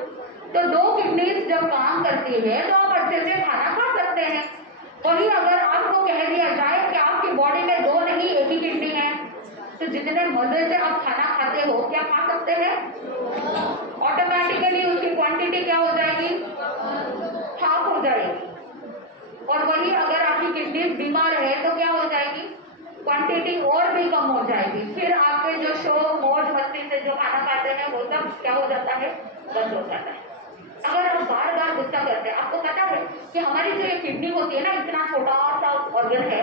तो दो किडनीज जब काम करती है तो आप अच्छे से खाना खा सकते हैं। वही अगर आपको कह दिया जाए कि आपकी बॉडी में दो नहीं एक ही किडनी है, तो जितने मजे से आप खाना खाते हो क्या खा सकते हैं? ऑटोमेटिकली उसकी क्वांटिटी क्या हो जाएगी? हाफ हो जाएगी। और वही अगर आपकी किडनी बीमार है तो क्या हो जाएगी? क्वांटिटी और भी कम हो जाएगी। फिर आपके जो शो मौज मस्ती से जो खाना खाते हैं वो सब क्या हो जाता है? बंद हो जाता है। अगर आप बार बार गुस्सा करते हैं, आपको पता है कि हमारी जो ये किडनी होती है ना, इतना छोटा सा ऑर्गन है,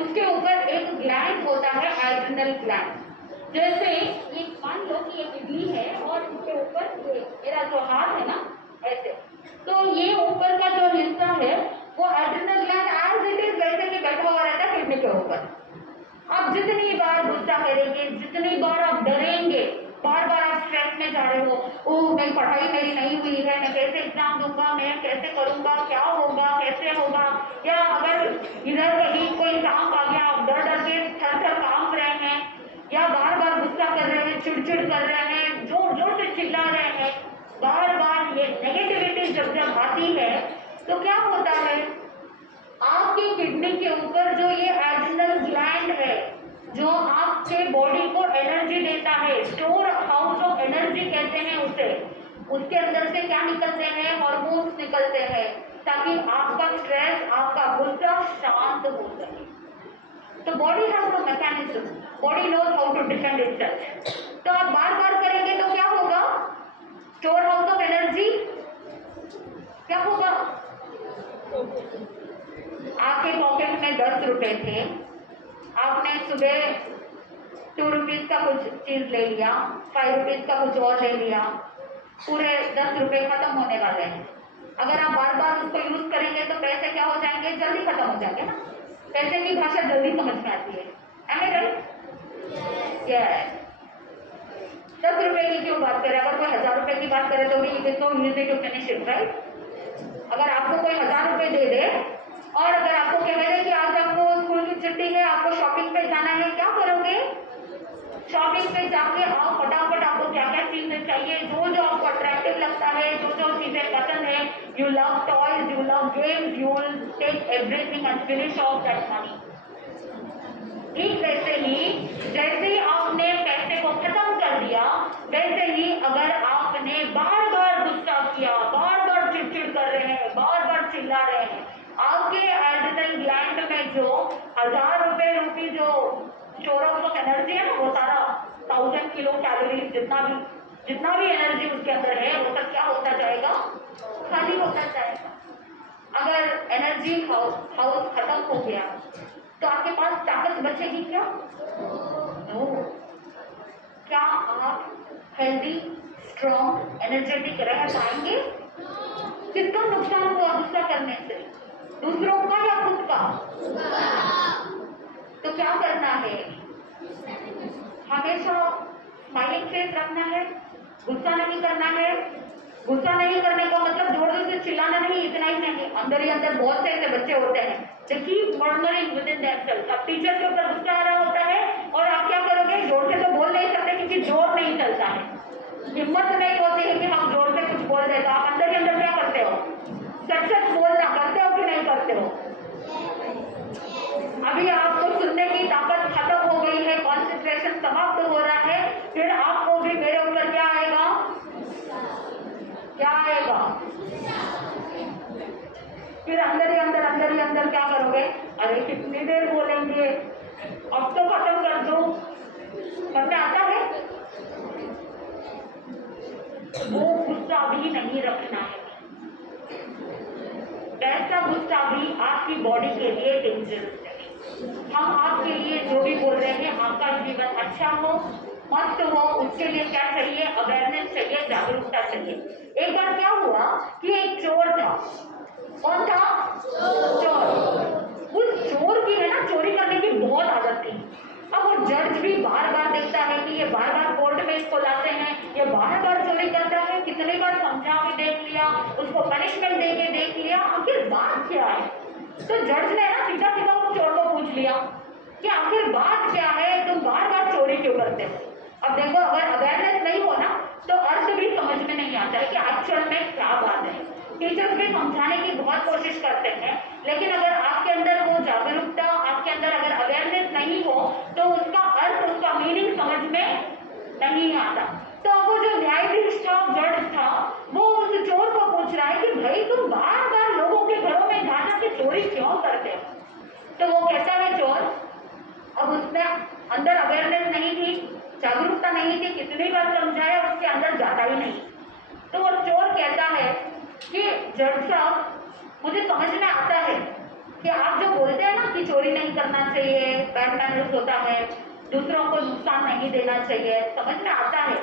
उसके ऊपर एक ग्लैंड होता है, एड्रिनल ग्लैंड। जैसे ये मान लो कि ये किडनी है और इसके ऊपर ये मेरा जो हाथ है ना ऐसे, तो ये ऊपर का जो हिस्सा है वो adrenal gland as it is वैसे ही बैठा हुआ रहता है किडनी के ऊपर। आप जितनी बार गुस्सा करेंगे, जितनी बार आप डरेंगे, बार बार आप स्ट्रेस में जा रहे हो, ओ मैं पढ़ाई मेरी नहीं हुई है, मैं कैसे एग्जाम दूंगा, मैं कैसे करूंगा, क्या होगा, कैसे होगा, या अगर इधर कहीं कोई काम आ गया आप डर डर के थर थर कांप रहे हैं, या बार बार गुस्सा कर रहे हैं, चिड़चिड़ कर रहे हैं, जोर जोर से चिल्ला रहे हैं, बार बार ये नेगेटिविटी जब जब आती है तो क्या होता है, आपकी किडनी के ऊपर जो ये एड्रिनल ग्लैंड है जो आपके बॉडी को एनर्जी देता है, स्टोर हाउस ऑफ एनर्जी कहते हैं उसे, उसके अंदर से क्या निकलते हैं, हार्मोन्स निकलते हैं ताकि आपका स्ट्रेस, आपका गुस्सा शांत हो सके। तो body has a mechanism, body knows how to defend itself. तो आप बार बार करेंगे तो क्या होगा, स्टोर हाउस ऑफ एनर्जी क्या होगा, आपके पॉकेट में 10 रुपए थे, आपने सुबह 2 रुपीज का कुछ चीज ले लिया, 5 रुपीज का कुछ और ले लिया, पूरे 10 रुपए खत्म होने वाले हैं। अगर आप बार बार उसको यूज करेंगे तो पैसे क्या हो जाएंगे, जल्दी खत्म हो जाएंगे ना, पैसे की भाषा जल्दी समझ में आती है, am I right? Yes. 10 रुपए की क्यों बात करें, अगर कोई 1000 रुपए की बात करे तो भी it is so easy to finish it, right? अगर आपको कोई 1000 रुपए दे दे और अगर आपको कह दे कि आज आपको स्कूल की छुट्टी है, आपको शॉपिंग पे जाना है, क्या करोगे, शॉपिंग पे जाके आओ फटाफट, आपको क्या क्या चीजें चाहिए, जो जो आपको अट्रैक्टिव लगता है, जो जो चीजें पसंद है, you love toys, you love games, you will take everything and finish off that money. ठीक वैसे ही जैसे ही आपने पैसे को खत्म कर दिया, वैसे ही अगर आपने बार बार गुस्सा किया, बार बार चिड़चिड़ कर रहे हैं, बार बार चिल्ला रहे हैं, आपके एड्रिनल ग्लैंड में जो 1000 रुपए रूपी जो स्टोर ऑफ एनर्जी है ना, वो सारा 1000 किलो कैलोरीज जितना भी एनर्जी उसके अंदर है वो सब क्या होता जाएगा, खाली होता जाएगा। अगर एनर्जी हाउस खत्म हो गया तो आपके पास ताकत बचेगी क्या, नो। क्या आप हेल्दी, स्ट्रॉन्ग, एनर्जेटिक रह पाएंगे? कितना नुकसान हुआ गुस्सा करने से, दूसरों का या खुद का? तो क्या करना है, हमेशा स्माइलिंग फेस रखना है, गुस्सा नहीं करना है। गुस्सा नहीं करने का मतलब जोर जोर से चिल्लाना नहीं, इतना ही नहीं, अंदर ही अंदर बहुत से ऐसे बच्चे होते हैं जो keep murmuring within themself. अब टीचर के ऊपर गुस्सा आ रहा होता है और आप क्या करोगे, जोर से तो बोल नहीं सकते क्योंकि जोर नहीं चलता है, हिम्मत नहीं होती है कि हम जोर से कुछ बोल दें, तो आप अंदर ही अंदर क्या करते हो, सच सच बोलना करते हो कि नहीं करते हो? अभी आपको सुनने की ताकत खत्म हो गई है, कॉन्सेंट्रेशन समाप्त हो रहा है, फिर आपको भी मेरे ऊपर क्या आएगा, क्या आएगा, फिर अंदर ही अंदर क्या करोगे, अरे कितनी देर बोलेंगे, अब तो खत्म कर दो, समझ में आता है? वो गुस्सा भी नहीं रखना है, वैसा गुस्सा भी आपकी बॉडी के लिए डेंजरस है। हम आपके लिए जो भी बोल रहे हैं, आपका जीवन अच्छा हो, मस्त हो, उसके लिए क्या चाहिए, अवेयरनेस चाहिए, जागरूकता चाहिए। एक बार क्या हुआ कि एक चोर था, कौन था, चोर। उस चोर की है ना चोरी करने की बहुत आदत थी। अब वो जज भी बार बार देखता है कि ये बार बार कोर्ट में इसको लाते हैं, ये बार बार चोरी करता है, कितने बार समझा के देख लिया, उसको पनिशमेंट दे के देख लिया, आखिर बात क्या है? तो जज ने ना सीधा सीधा उस चोर को पूछ लिया कि आखिर बात क्या है, तुम बार बार चोरी क्यों करते हो? अब देखो, अगर अवेयरनेस नहीं हो ना तो अर्थ भी समझ में नहीं आता है कि एक्चुअल में क्या बात है। टीचर्स भी समझाने की बहुत कोशिश करते हैं, लेकिन अगर आपके अंदर वो जागरूकता, आपके अंदर अगर अवेयरनेस नहीं हो तो उसका अर्थ, उसका मीनिंग समझ में नहीं आता। तो अब वो जो न्यायाधीश था, जज था, वो उस चोर को पूछ रहा है कि भाई तुम बार बार लोगों के घरों में जा जा के चोरी क्यों करते हो? तो वो कहता है चोर, अब उसमें अंदर अवेयरनेस नहीं थी, जागरूकता नहीं थी, कितनी बार समझाया उसके अंदर जाता ही नहीं। तो वो चोर कहता है कि जज साहब, मुझे समझ में आता है कि आप जो बोलते हैं ना कि चोरी नहीं करना चाहिए, बैड मैनर्स होता है, दूसरों को नुकसान नहीं देना चाहिए, समझ में आता है,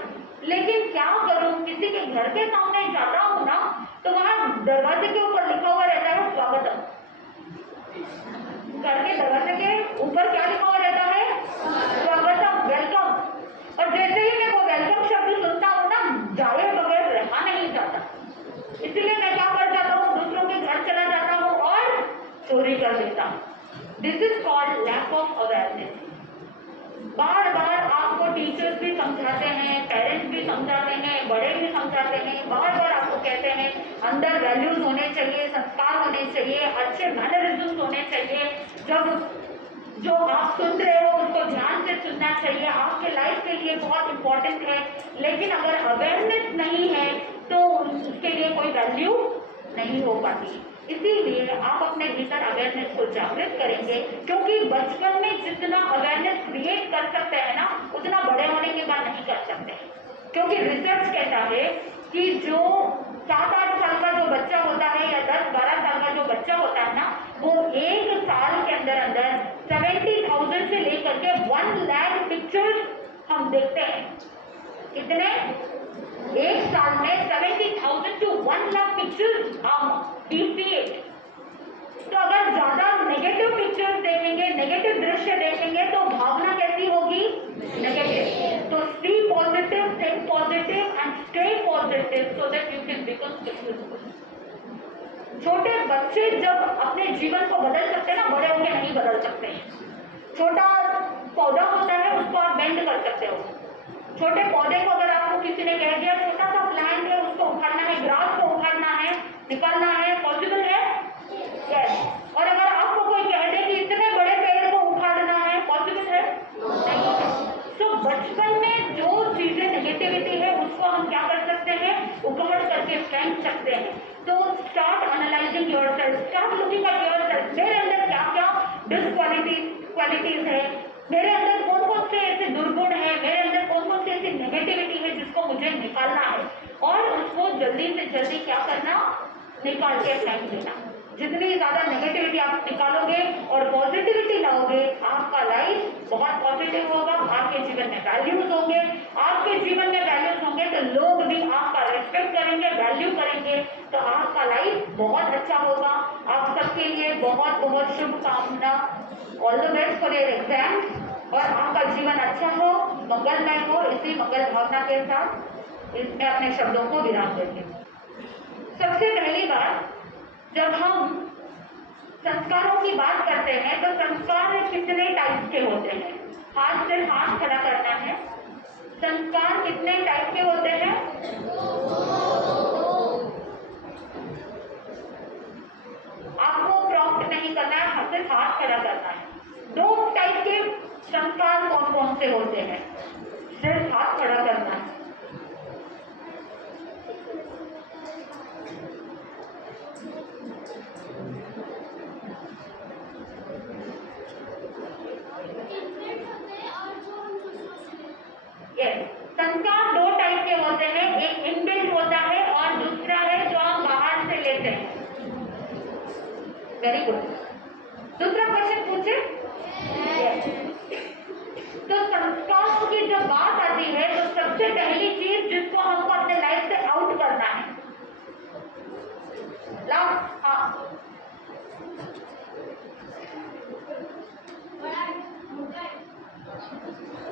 लेकिन क्या करूं, किसी के घर के सामने जाता हूं ना तो वहां दरवाजे के ऊपर लिखा हुआ रहता है स्वागतम। घर के दरवाजे के ऊपर क्या लिखा हुआ रहता है, स्वागतम, वेलकम। और जैसे ही मैं वो वेलकम शब्द सुनता हूँ ना, जाए बगैर रहा नहीं this is called lack of awareness. बार बार आपको टीचर्स भी समझाते हैं, पेरेंट्स भी समझाते हैं, बड़े भी समझाते हैं, बार बार आपको कहते हैं अंदर वैल्यूज होने चाहिए, संस्कार होने चाहिए, अच्छे मैनरिज्म्स होने चाहिए। जब जो आप सुन रहे हो उसको ध्यान से सुनना चाहिए, आपके लाइफ के लिए बहुत इंपॉर्टेंट है। लेकिन अगर अवेयरनेस नहीं है तो उसके लिए कोई वैल्यू नहीं हो पाती। इसीलिए आप अपने भीतर अवेयरनेस को जागृत करेंगे, क्योंकि बचपन में जितना अवेयरनेस क्रिएट कर सकते हैं ना, उतना बड़े होने के बाद नहीं कर सकते। क्योंकि रिसर्च कहता है कि जो 7-8 साल का जो बच्चा होता है या 10-12 साल का जो बच्चा होता है ना, वो 1 साल के अंदर अंदर 70,000 से लेकर के 1 लाख पिक्चर्स हम देखते हैं। कितने? 1 साल में 70,000 to 1 लाख पिक्चर्स हम तो अगर ज्यादा नेगेटिव पिक्चर्स देखेंगे, नेगेटिव दृश्य देखेंगे तो भावना कैसी होगी? नेगेटिव। तो see positive, think positive and stay positive so that you can become successful. छोटे बच्चे जब अपने जीवन को बदल सकते हैं ना, बड़े होकर नहीं बदल सकते। छोटा पौधा होता है, उसको आप बेंड कर सकते हो। छोटे पौधे को अगर आपको किसी ने कह दिया छोटा सा प्लांट है, उसको उखाड़ना है, ग्रास को उखाड़ना है, निकालना है, पॉसिबल है? यस। और अगर आपको कोई कह दे कि इतने बड़े पेड़ को उखाड़ना है, पॉसिबल है? नहीं है। तो बचपन में जो चीजें नेगेटिविटी है उसको हम क्या कर सकते हैं? उखाड़ करके फेंक सकते हैं। तो start analysing yourself, start looking at yourself. मेरे अंदर क्या क्या क्वालिटीज है, मेरे अंदर कौन कौन से ऐसे दुर्गुण है, मेरे अंदर कौन कौन सी ऐसी नेगेटिविटी है जिसको मुझे निकालना है, और उसको जल्दी से जल्दी क्या करना? निकाल के फेंक देना। जितनी ज्यादा नेगेटिविटी आप निकालोगे और पॉजिटिविटी लाओगे, आपका लाइफ बहुत पॉजिटिव होगा। आपके जीवन में वैल्यूज होंगे, आपके जीवन में वैल्यूज होंगे तो लोग भी आपका रेस्पेक्ट करेंगे, वैल्यू करेंगे, तो आपका लाइफ बहुत अच्छा होगा। आप सबके लिए बहुत बहुत शुभकामना। All the best for your exam, और आपका जीवन अच्छा हो, मंगलमय हो। इसी मंगल भावना के साथ इसमें अपने शब्दों को विराम देंगे। सबसे पहली बात, जब हम संस्कारों की बात करते हैं तो संस्कार कितने टाइप के होते हैं? हाथ से हाथ खड़ा करना है। संस्कार कितने टाइप के होते हैं? आपको प्रॉम्प्ट नहीं करना है, हाथ से हाथ खड़ा करना है। 2 टाइप के संस्कार कौन कौन से होते हैं? सिर्फ हाथ खड़ा करना है। संस्कार 2 टाइप के होते हैं, एक इनबिल्ट होता है और दूसरा है जो हम बाहर से लेते हैं। Very good. दूसरा क्वेश्चन पूछे। तो संस्कारों की जब बात आती है तो सबसे पहली चीज जिसको हमको अपने लाइफ से आउट करना है,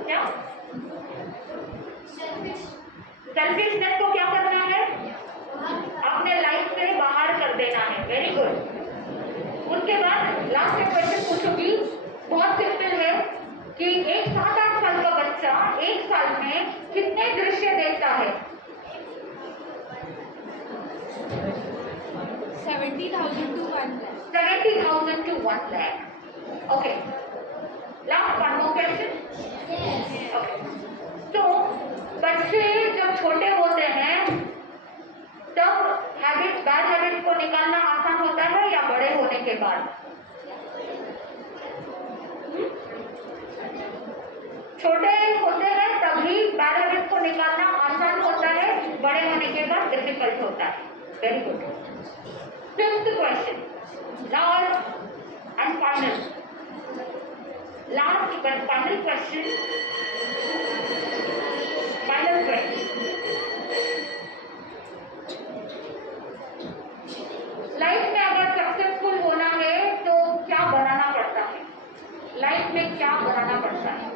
क्या? सेल्फिशनेस को क्या करना है? अपने लाइफ से बाहर कर देना है। Very good. उसके बाद लास्ट क्वेश्चन पूछूंगी, बहुत सिंपल है कि एक 7-8 साल का बच्चा 1 साल में कितने दृश्य देखता है? 70,000 to 1 lakh. 70,000 to 1 lakh. Okay. Last one more question. Yes. Okay. तो बच्चे जब छोटे होते हैं तब बैड हैबिट्स को निकालना आसान होता है या बड़े होने के बाद? छोटे होते हैं तभी बैड हैबिट्स को निकालना आसान होता है, बड़े होने के बाद डिफिकल्ट होता है। Very good. 5th question, last and final. Last but final question. Final question. Life में अगर सक्सेसफुल होना है तो क्या बनाना पड़ता है? लाइफ में क्या बनाना पड़ता है?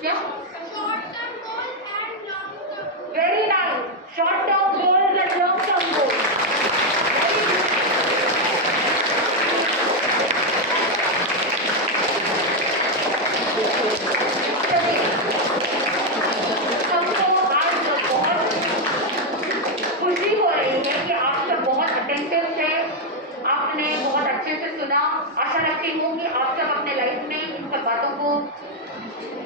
क्या? Short-term goal and long-term goal. Very nice. Short term goals and long term goals. बातों को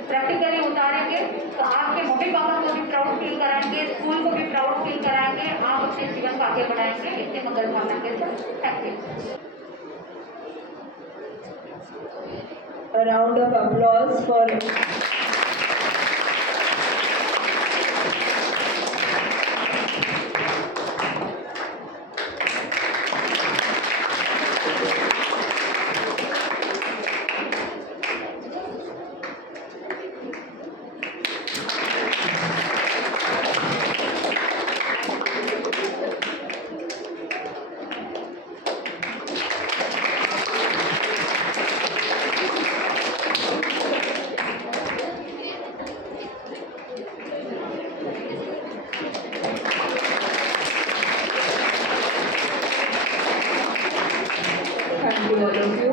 प्रैक्टिकली उतारेंगे तो आपके मम्मी पापा को भी प्राउड फील कराएंगे, स्कूल को भी प्राउड फील कराएंगे, आप अपने जीवन को आगे बढ़ाएंगे। इतने मंगल भावना के साथ thank you. A round of applause for thank you all of you.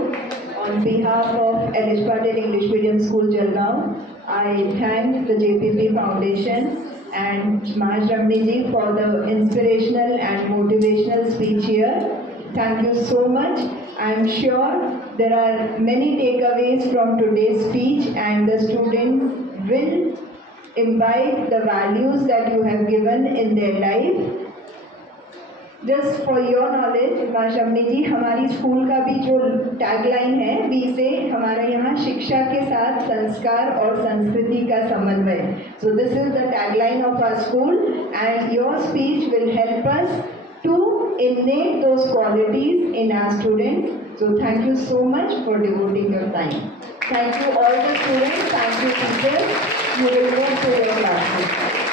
On behalf of L.H. Patil English Medium School, Jalgaon, I thank the JPP Foundation and Maharaj Ramani ji for the inspirational and motivational speech here. Thank you so much. I am sure there are many takeaways from today's speech and the students will imbibe the values that you have given in their life. Just for your knowledge Mashamani ji, हमारी school का भी जो tagline है we से हमारा यहाँ शिक्षा के साथ संस्कार और संस्कृति का समन्वय. So this is the tagline of our school and your speech will help us to innate those qualities in our students. So thank you so much for devoting your time. Thank you all the students, thank you teachers. You will go to your classes.